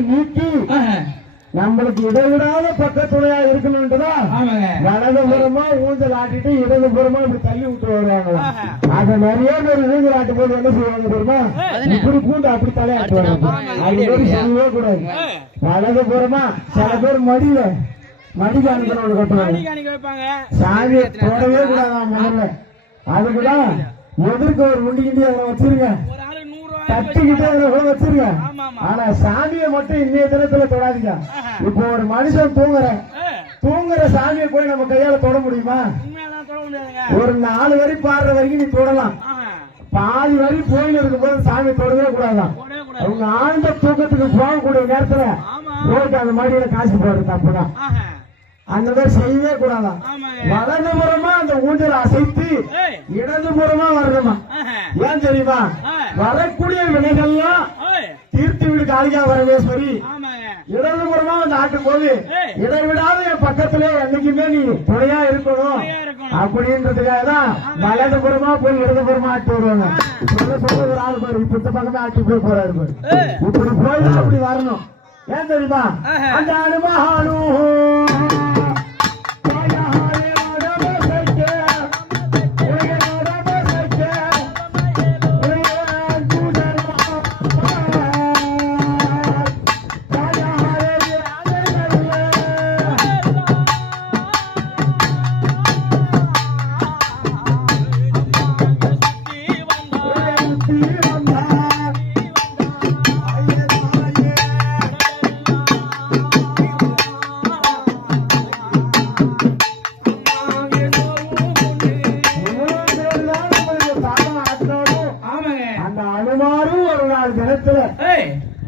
தடைகள் நீக்கி நம்மளுக்கு இடைவிடாத பக்கத்துணையா இருக்கணும்ன்றதா வலதுபுறமா ஊஞ்சல் ஆட்டிட்டு இடதுபுறமா இப்படி தள்ளி விட்டு வருவாங்க. அத நிறைய பேர் ஊஞ்சல் ஆட்டும் போது என்ன செய்வாங்க தெரியுமா, இப்படி பூண்டு அப்படி தலையாட்டு வராங்க. அது மாதிரி செய்யவே கூடாது. வலதுபுறமா சில பேர் மடியில மடிக்கு அனுப்புறவங்க கட்டுவாங்க. சாமியை தொடவே கூடாதான் முதல்ல. அதுக்குதான் எதிர்க்க ஒரு முண்டிக்கிட்டே அதை வச்சிருங்க, தட்டிக்கிட்டே அதை வச்சிருங்க. ஆனா சாமியை மட்டும் இன்னைய தினத்துல தொடாதீங்க. இப்போ ஒரு மனுஷன் தூங்குற சாமியை போய் நம்ம கையால தொட முடியுமா? ஒரு 4 வரி பாடுற வரைக்கும் நீ தொடலாம். பாதி வரி கோயில் இருக்கும் போது சாமி தொடவே கூடாதான். அவங்க ஆழ்ந்த தூக்கத்துக்கு போகக்கூடிய நேரத்துல போயிட்டு அந்த மடியில காசு போடுறது தப்புதான். அந்த மாதிரி செய்யவே கூடாதான். வலதுபுறமா அந்த ஊஞ்சல் அசைத்து இடதுபுறமா வரணுமா? ஏன் தெரியுமா? வரக்கூடிய வினைகள்லாம் தீர்த்து விடு காளிகா பரமேஸ்வரி. இடதுபுறமா வந்து ஆட்டும் போது இடைவிடாத என் பக்கத்திலே என்னைக்குமே நீ துணையா இருக்கணும் அப்படின்றதுக்காக தான் வலதுபுறமா போய் இடதுபுறமா ஆட்டி வருவாங்க. சொல்ல ஒரு ஆள் பாரு, இப்ப இந்த பக்கமே ஆட்டி போய் போறாரு பாரு. இப்படி போய் அப்படி வரணும். ஏன் தெரியுமா? அந்த அனுமஹானும்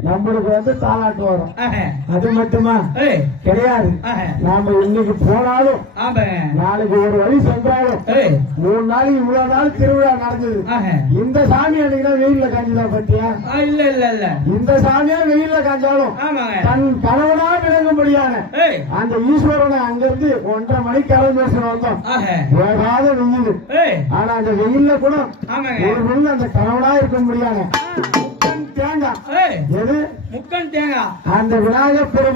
நம்மளுக்கு வந்து தாலாட்டு வரும். அது மட்டுமா கிடையாது. நாம இன்னைக்கு போனாலும் நாளைக்கு ஒரு வழி சென்றாலும் 3 நாளைக்கு இவ்வளவு நாள் திருவிழா நடந்தது. இந்த சாமி அன்னைக்குதான் வெயில்ல காய்ஞ்சதா பத்தியா? இல்ல இல்ல இல்ல. இந்த சாமியா வெயில்ல காய்ஞ்சாலும் தன் கணவனா விளங்கும்படியான அந்த ஈஸ்வரனை அங்கிருந்து 1:30 மணிக்கு கிளம்பி வந்தோம். வேகாத வெயில். ஆனா அந்த வெயில்ல கூட ஒரு வெயில் அந்த கணவனா இருக்கும்படியான தேங்காய், எது முக்கன் தேங்காய், அந்த விநாயகர் பெருமாள்